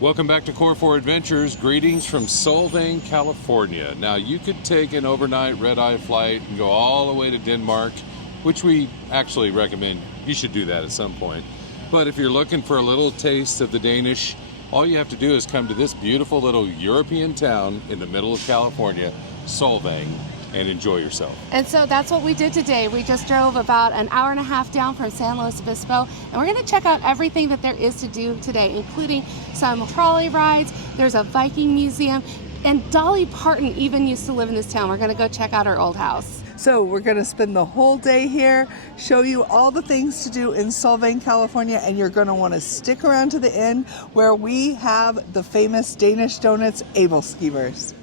Welcome back to Core 4 Adventures. Greetings from Solvang, California. Now, you could take an overnight red-eye flight and go all the way to Denmark, which we actually recommend. You should do that at some point. But if you're looking for a little taste of the Danish, all you have to do is come to this beautiful little European town in the middle of California, Solvang, and enjoy yourself. And so that's what we did today. We just drove about an hour and a half down from San Luis Obispo, and we're going to check out everything that there is to do today, including some trolley rides. There's a Viking Museum, and Dolly Parton even used to live in this town. We're going to go check out her old house. So we're going to spend the whole day here, show you all the things to do in Solvang, California, and you're going to want to stick around to the end where we have the famous Danish donuts, Abelskivers.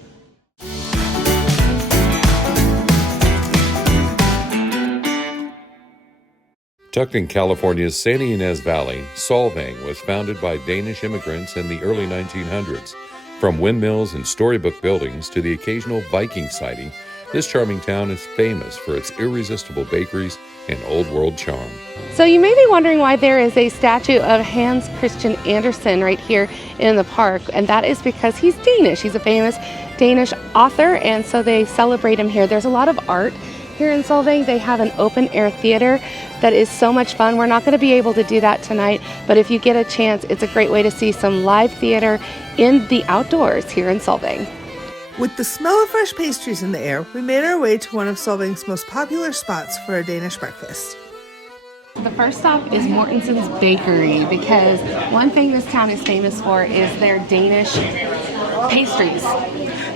Tucked in California's Santa Ynez Valley, Solvang was founded by Danish immigrants in the early 1900s. From windmills and storybook buildings to the occasional Viking sighting, this charming town is famous for its irresistible bakeries and old-world charm. So you may be wondering why there is a statue of Hans Christian Andersen right here in the park, and that is because he's Danish. He's a famous Danish author, and so they celebrate him here. There's a lot of art here in Solvang. They have an open-air theater that is so much fun. We're not going to be able to do that tonight, but if you get a chance, it's a great way to see some live theater in the outdoors here in Solvang. With the smell of fresh pastries in the air, we made our way to one of Solvang's most popular spots for a Danish breakfast. The first stop is Mortensen's Bakery, because one thing this town is famous for is their Danish pastries.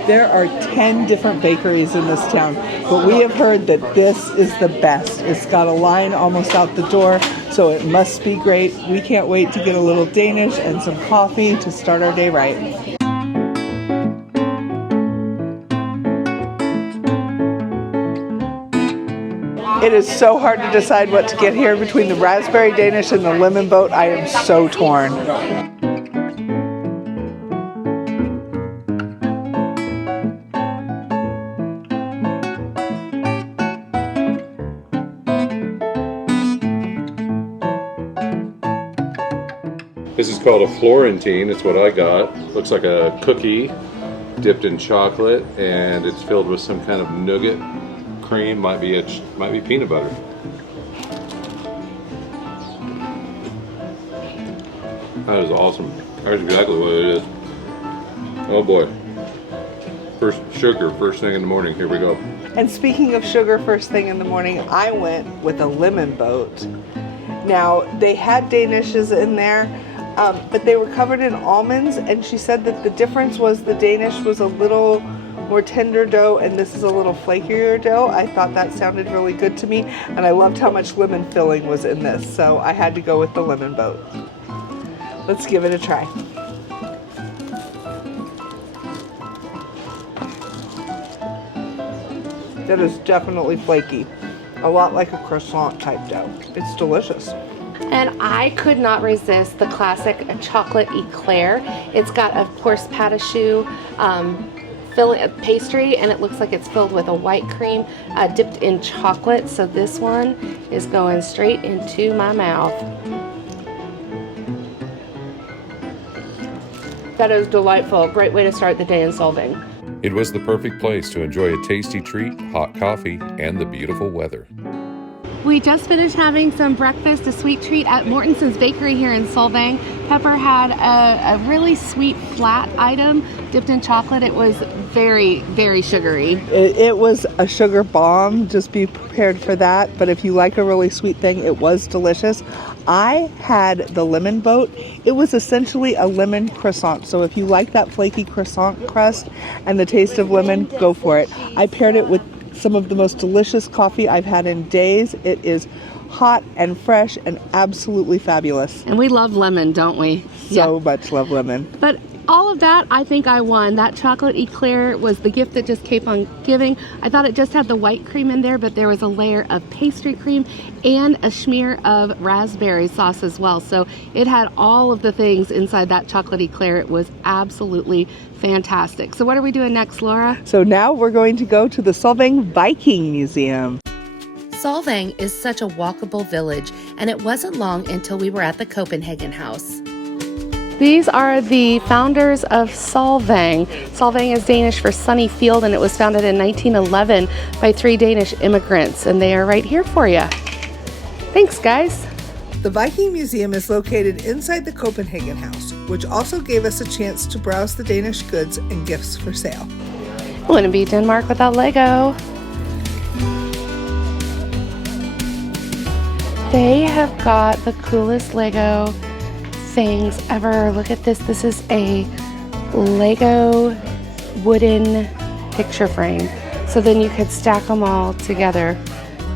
There are 10 different bakeries in this town, but we have heard that this is the best. It's got a line almost out the door, so it must be great. We can't wait to get a little Danish and some coffee to start our day right. It is so hard to decide what to get here between the raspberry Danish and the lemon boat. I am so torn. This is called a Florentine. It's what I got. Looks like a cookie dipped in chocolate, and it's filled with some kind of nougat cream. Might be peanut butter. That is awesome. That's exactly what it is. Oh boy. First sugar, first thing in the morning. Here we go. And speaking of sugar first thing in the morning, I went with a lemon boat. Now, they had Danishes in there, but they were covered in almonds, and she said that the difference was the Danish was a little more tender dough and this is a little flakier dough. I thought that sounded really good to me, and I loved how much lemon filling was in this, so I had to go with the lemon boat. Let's give it a try. That is definitely flaky. A lot like a croissant type dough. It's delicious. And I could not resist the classic chocolate éclair. It's got, of course, pâte à choux pastry, and it looks like it's filled with a white cream dipped in chocolate. So this one is going straight into my mouth. That is delightful. Great way to start the day in Solvang. It was the perfect place to enjoy a tasty treat, hot coffee, and the beautiful weather. We just finished having some breakfast, a sweet treat at Mortensen's Bakery here in Solvang. Pepper had a really sweet flat item dipped in chocolate. It was very, very sugary. It was a sugar bomb. Just be prepared for that. But if you like a really sweet thing, it was delicious. I had the lemon boat. It was essentially a lemon croissant. So if you like that flaky croissant crust and the taste of lemon, go for it. I paired it with some of the most delicious coffee I've had in days. It is hot and fresh and absolutely fabulous. And we love lemon, don't we? So much love lemon. But all of that, I think I won. That chocolate éclair was the gift that just kept on giving. I thought it just had the white cream in there, but there was a layer of pastry cream and a smear of raspberry sauce as well. So it had all of the things inside that chocolate éclair. It was absolutely fantastic. So what are we doing next, Laura? So now we're going to go to the Solvang Viking Museum. Solvang is such a walkable village, and it wasn't long until we were at the Copenhagen House. These are the founders of Solvang. Solvang is Danish for sunny field, and it was founded in 1911 by 3 Danish immigrants, and they are right here for you. Thanks, guys. The Viking Museum is located inside the Copenhagen House, which also gave us a chance to browse the Danish goods and gifts for sale. Wouldn't be Denmark without Lego. They have got the coolest Lego things ever. Look at this. This is a Lego wooden picture frame. So then you could stack them all together.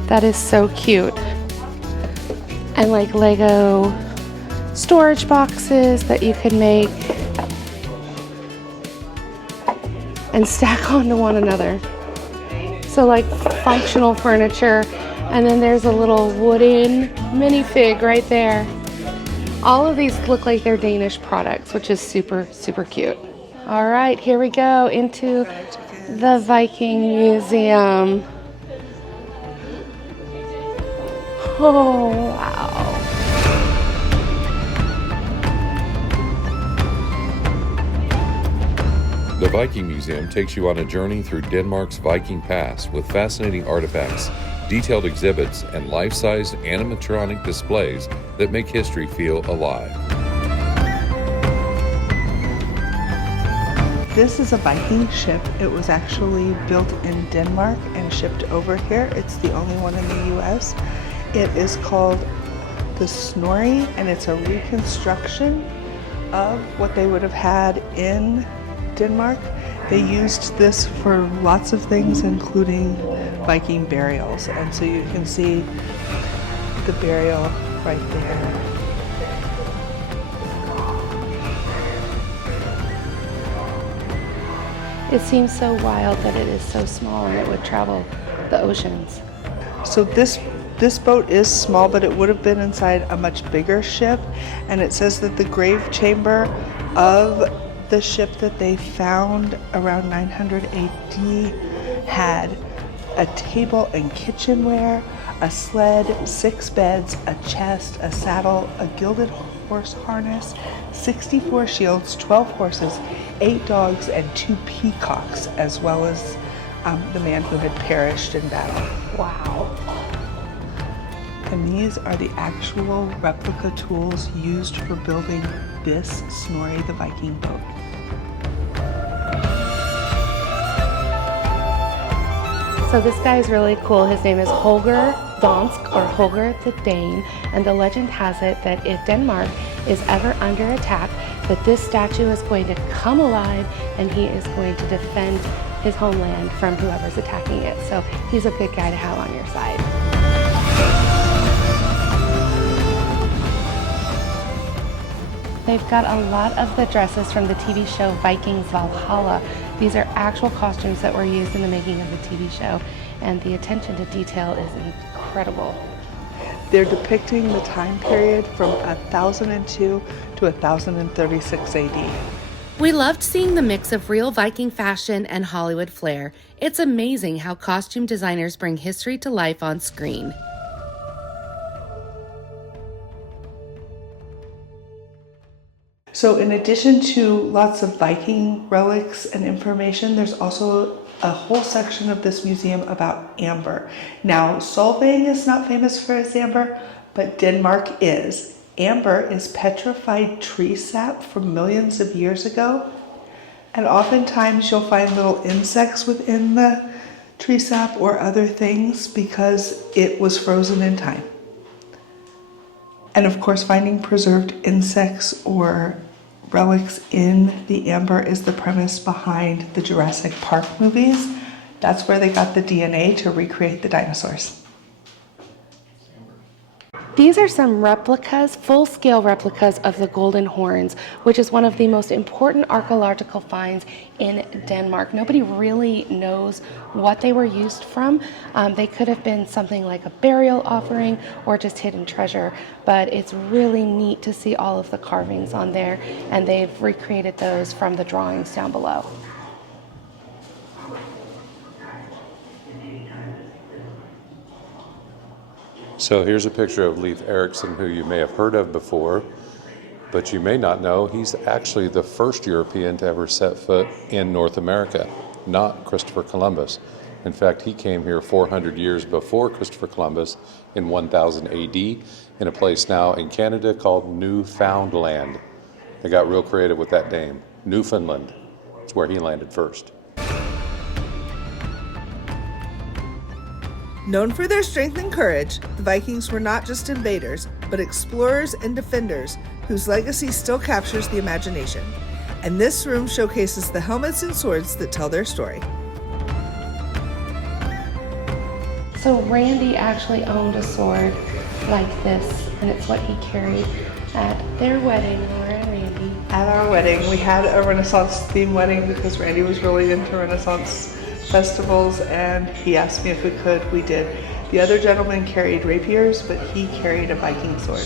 That is so cute. And like Lego storage boxes that you could make and stack onto one another. So like functional furniture. And then there's a little wooden minifig right there. All of these look like they're Danish products, which is super, super cute. All right, here we go into the Viking Museum. Oh, wow. The Viking Museum takes you on a journey through Denmark's Viking past with fascinating artifacts, detailed exhibits, and life-sized animatronic displays that make history feel alive. This is a Viking ship. It was actually built in Denmark and shipped over here. It's the only one in the US. It is called the Snorri, and it's a reconstruction of what they would have had in Denmark. They used this for lots of things, including Viking burials. And so you can see the burial right there. It seems so wild that it is so small and it would travel the oceans. So this boat is small, but it would have been inside a much bigger ship. And it says that the grave chamber of the ship that they found around 900 AD had a table and kitchenware, a sled, 6 beds, a chest, a saddle, a gilded horse harness, 64 shields, 12 horses, 8 dogs, and 2 peacocks, as well as the man who had perished in battle. Wow. And these are the actual replica tools used for building this Snorri the Viking boat. So this guy is really cool. His name is Holger Dansk, or Holger the Dane, and the legend has it that if Denmark is ever under attack, that this statue is going to come alive and he is going to defend his homeland from whoever's attacking it. So he's a good guy to have on your side. They've got a lot of the dresses from the TV show Vikings Valhalla. These are actual costumes that were used in the making of the TV show, and the attention to detail is incredible. They're depicting the time period from 1002 to 1036 AD. We loved seeing the mix of real Viking fashion and Hollywood flair. It's amazing how costume designers bring history to life on screen. So in addition to lots of Viking relics and information, there's also a whole section of this museum about amber. Now, Solvang is not famous for its amber, but Denmark is. Amber is petrified tree sap from millions of years ago, and oftentimes you'll find little insects within the tree sap or other things because it was frozen in time. And of course, finding preserved insects or relics in the amber is the premise behind the Jurassic Park movies. That's where they got the DNA to recreate the dinosaurs. These are some replicas, full-scale replicas of the golden horns, which is one of the most important archaeological finds in Denmark. Nobody really knows what they were used from. They could have been something like a burial offering or just hidden treasure, but it's really neat to see all of the carvings on there, and they've recreated those from the drawings down below. So here's a picture of Leif Erikson, who you may have heard of before, but you may not know he's actually the first European to ever set foot in North America, not Christopher Columbus. In fact, he came here 400 years before Christopher Columbus in 1000 AD in a place now in Canada called Newfoundland. They got real creative with that name. Newfoundland. It's where he landed first. Known for their strength and courage, the Vikings were not just invaders, but explorers and defenders whose legacy still captures the imagination. And this room showcases the helmets and swords that tell their story. So Randy actually owned a sword like this, and it's what he carried at their wedding, Laura and Randy. At our wedding, we had a Renaissance themed wedding because Randy was really into Renaissance festivals, and he asked me if we could. We did. The other gentleman carried rapiers, but he carried a Viking sword.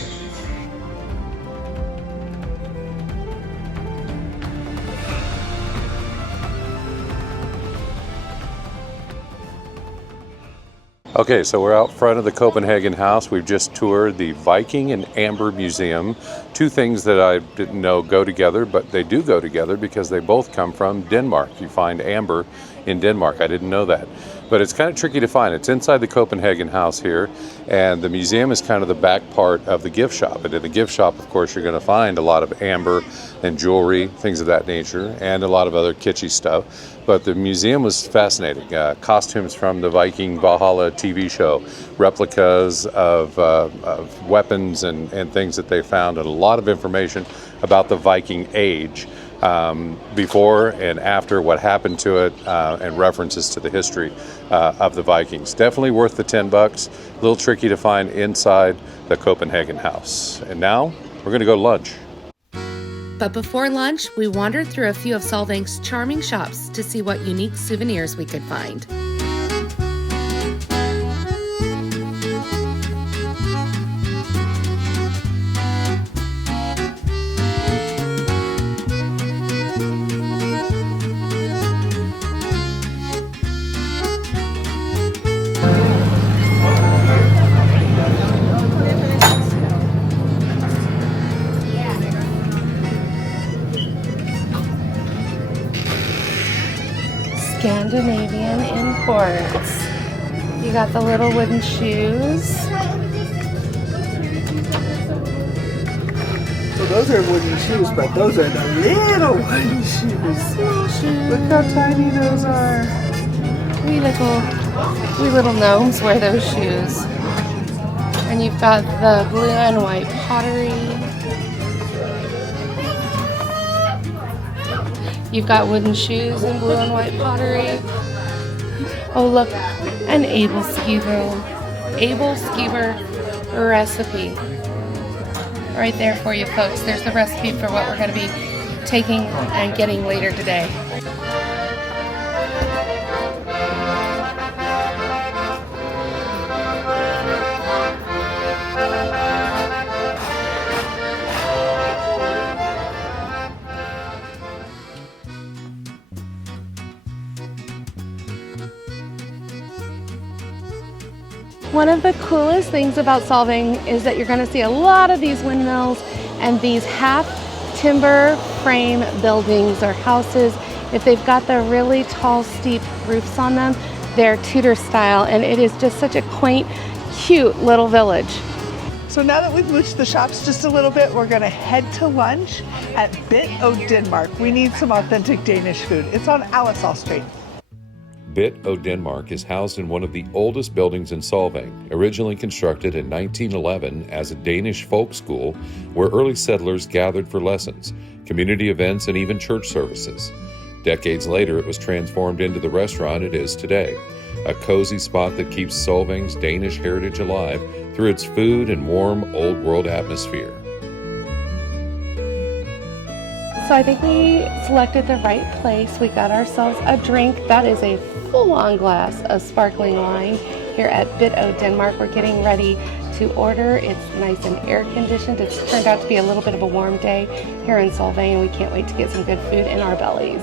Okay, so we're out front of the Copenhagen house. We've just toured the Viking and Amber Museum. Two things that I didn't know go together, but they do go together because they both come from Denmark. You find amber in Denmark. I didn't know that. But it's kind of tricky to find. It's inside the Copenhagen house here, and the museum is kind of the back part of the gift shop. And in the gift shop, of course, you're going to find a lot of amber and jewelry, things of that nature, and a lot of other kitschy stuff. But the museum was fascinating. Costumes from the Viking Valhalla TV show, replicas of weapons and things that they found, and a lot of information about the Viking age. Before and after, what happened to it, and references to the history of the Vikings. Definitely worth the $10. A little tricky to find inside the Copenhagen house. And now we're going to go to lunch. But before lunch, we wandered through a few of Solvang's charming shops to see what unique souvenirs we could find. Scandinavian imports. You got the little wooden shoes. So those are wooden shoes, but those are the little wooden shoes. Small shoes. Look how tiny those are. We little gnomes wear those shoes. And you've got the blue and white pottery. You've got wooden shoes and blue and white pottery. Oh look, an Abel skewer recipe. Right there for you folks. There's the recipe for what we're going to be taking and getting later today. One of the coolest things about Solvang is that you're going to see a lot of these windmills and these half timber frame buildings or houses. If they've got the really tall, steep roofs on them, they're Tudor style, and it is just such a quaint, cute little village. So now that we've looched the shops just a little bit, we're going to head to lunch at Bit O Denmark. We need some authentic Danish food. It's on Alisal Street. Bit O Denmark is housed in one of the oldest buildings in Solvang, originally constructed in 1911 as a Danish folk school where early settlers gathered for lessons, community events, and even church services. Decades later, it was transformed into the restaurant it is today, a cozy spot that keeps Solvang's Danish heritage alive through its food and warm, old-world atmosphere. So I think we selected the right place. We got ourselves a drink. That is a full-on glass of sparkling wine here at Bit O Denmark. We're getting ready to order. It's nice and air-conditioned. It's turned out to be a little bit of a warm day here in Solvang, and we can't wait to get some good food in our bellies.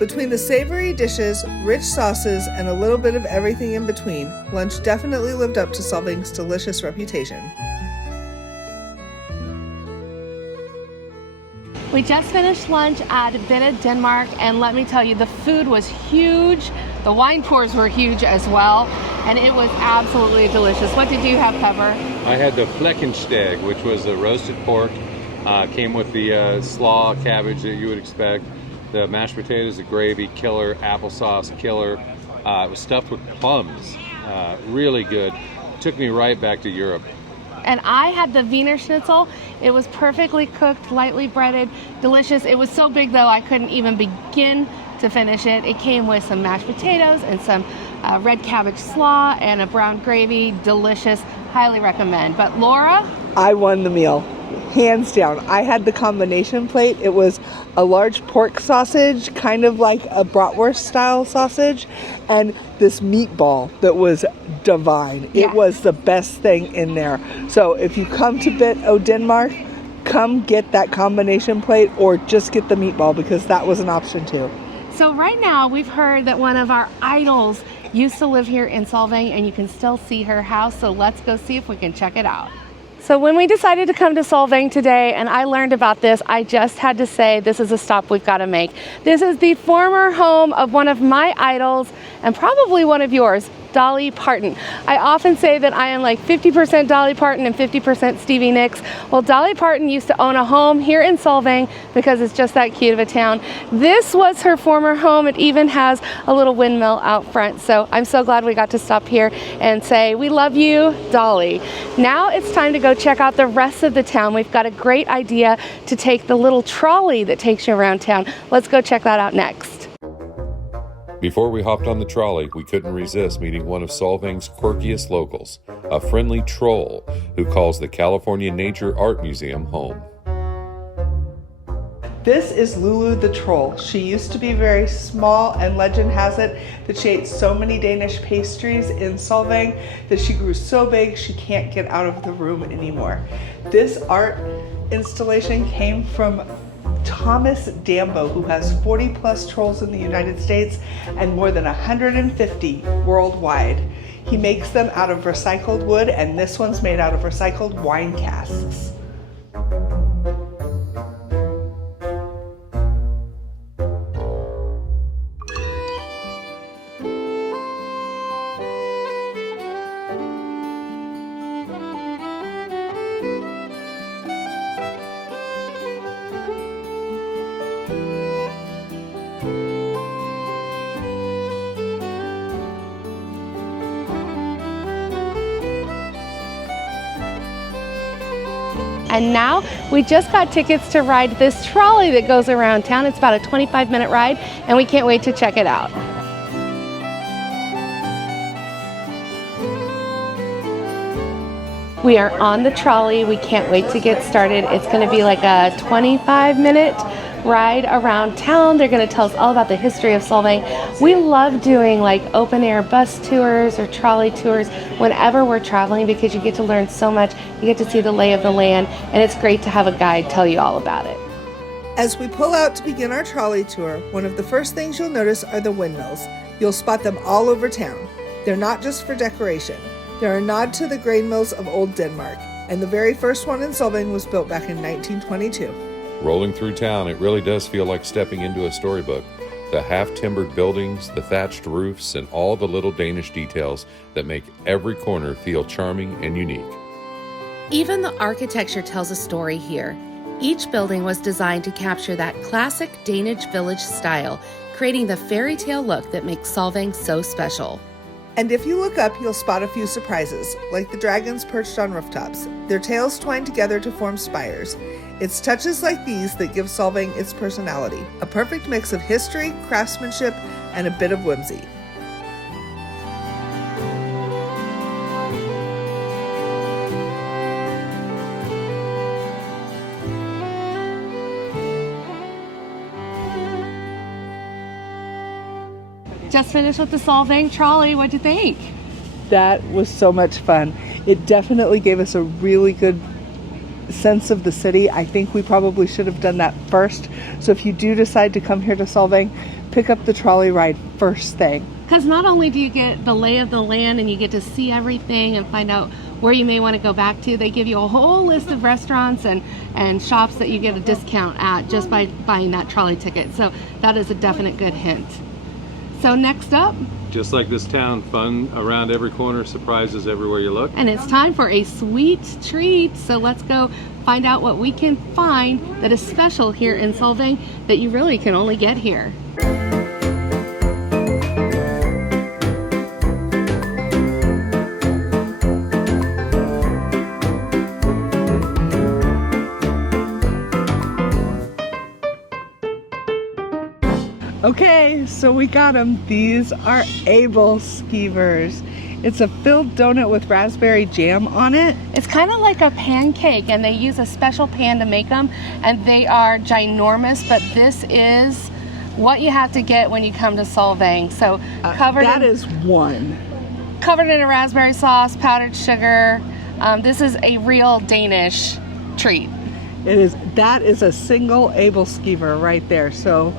Between the savory dishes, rich sauces, and a little bit of everything in between, lunch definitely lived up to Solvang's delicious reputation. We just finished lunch at Bit Denmark, and let me tell you, the food was huge. The wine pours were huge as well, and it was absolutely delicious. What did you have, Pepper? I had the fleckensteg, which was the roasted pork. Came with the slaw cabbage that you would expect. The mashed potatoes, the gravy, killer. Applesauce, killer. It was stuffed with plums. Really good. Took me right back to Europe. And I had the Wiener Schnitzel. It was perfectly cooked, lightly breaded, delicious. It was so big though I couldn't even begin to finish it. It came with some mashed potatoes and some red cabbage slaw and a brown gravy. Delicious. Highly recommend. But Laura? I won the meal, hands down. I had the combination plate. It was a large pork sausage, kind of like a bratwurst style sausage, and this meatball that was divine. Yeah. It was the best thing in there. So if you come to Bit Denmark, come get that combination plate or just get the meatball, because that was an option too. So right now we've heard that one of our idols used to live here in Solvang, and you can still see her house. So let's go see if we can check it out. So when we decided to come to Solvang today and I learned about this, I just had to say this is a stop we've got to make. This is the former home of one of my idols and probably one of yours, Dolly Parton. I often say that I am like 50% Dolly Parton and 50% Stevie Nicks. Well, Dolly Parton used to own a home here in Solvang because it's just that cute of a town. This was her former home. It even has a little windmill out front. So I'm so glad we got to stop here and say, we love you, Dolly. Now it's time to go check out the rest of the town. We've got a great idea to take the little trolley that takes you around town. Let's go check that out next. Before we hopped on the trolley, we couldn't resist meeting one of Solvang's quirkiest locals, a friendly troll who calls the California Nature Art Museum home. This is Lulu the troll. She used to be very small, and legend has it that she ate so many Danish pastries in Solvang that she grew so big she can't get out of the room anymore. This art installation came from Thomas Dambo, who has 40 plus trolls in the United States and more than 150 worldwide. He makes them out of recycled wood, and this one's made out of recycled wine casks. And now we just got tickets to ride this trolley that goes around town. It's about a 25-minute ride, and we can't wait to check it out. We are on the trolley. We can't wait to get started. It's going to be like a 25-minute ride around town. They're going to tell us all about the history of Solvang. We love doing like open air bus tours or trolley tours whenever we're traveling, because you get to learn so much. You get to see the lay of the land, and it's great to have a guide tell you all about it. As we pull out to begin our trolley tour, one of the first things you'll notice are the windmills. You'll spot them all over town. They're not just for decoration. They're a nod to the grain mills of old Denmark, and the very first one in Solvang was built back in 1922. Rolling through town, it really does feel like stepping into a storybook. The half-timbered buildings, the thatched roofs, and all the little Danish details that make every corner feel charming and unique. Even the architecture tells a story here. Each building was designed to capture that classic Danish village style, creating the fairy tale look that makes Solvang so special. And if you look up, you'll spot a few surprises, like the dragons perched on rooftops, their tails twined together to form spires. It's touches like these that give Solvang its personality, a perfect mix of history, craftsmanship, and a bit of whimsy. Just finished with the Solvang trolley. What'd you think? That was so much fun. It definitely gave us a really good sense of the city. I think we probably should have done that first. So if you do decide to come here to Solvang, pick up the trolley ride first thing. Because not only do you get the lay of the land and you get to see everything and find out where you may want to go back to. They give you a whole list of restaurants and shops that you get a discount at just by buying that trolley ticket. So that is a definite good hint. So next up, Just like this town, fun around every corner, surprises everywhere you look. and it's time for a sweet treat. So let's go find out what we can find that is special here in Solvang that you really can only get here. Okay, so we got them. These are able skeevers. It's a filled donut with raspberry jam on it. It's kind of like a pancake, and they use a special pan to make them, and they are ginormous, but this is what you have to get when you come to Solvang. So That is one. covered in a raspberry sauce, powdered sugar. This is a real Danish treat. That is a single able skeever right there. So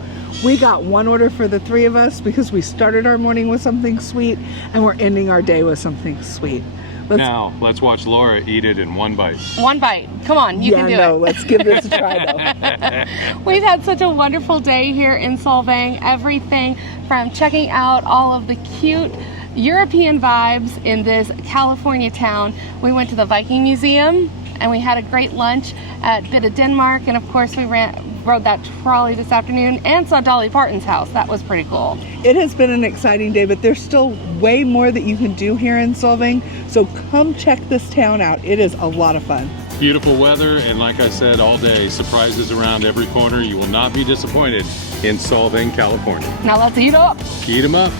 we got one order for the three of us because we started our morning with something sweet and we're ending our day with something sweet. Now, let's watch Laura eat it in one bite. One bite. Come on, you can do it. Let's give this a try though. We've had such a wonderful day here in Solvang. Everything from checking out all of the cute European vibes in this California town. We went to the Viking Museum and we had a great lunch at bit of Denmark, and of course we rode that trolley this afternoon and saw Dolly Parton's house. That was pretty cool. It has been an exciting day, but there's still way more that you can do here in Solvang. So come check this town out. It is a lot of fun. Beautiful weather, and like I said, all day, surprises around every corner. You will not be disappointed in Solvang, California. Now let's eat up. Eat 'em up.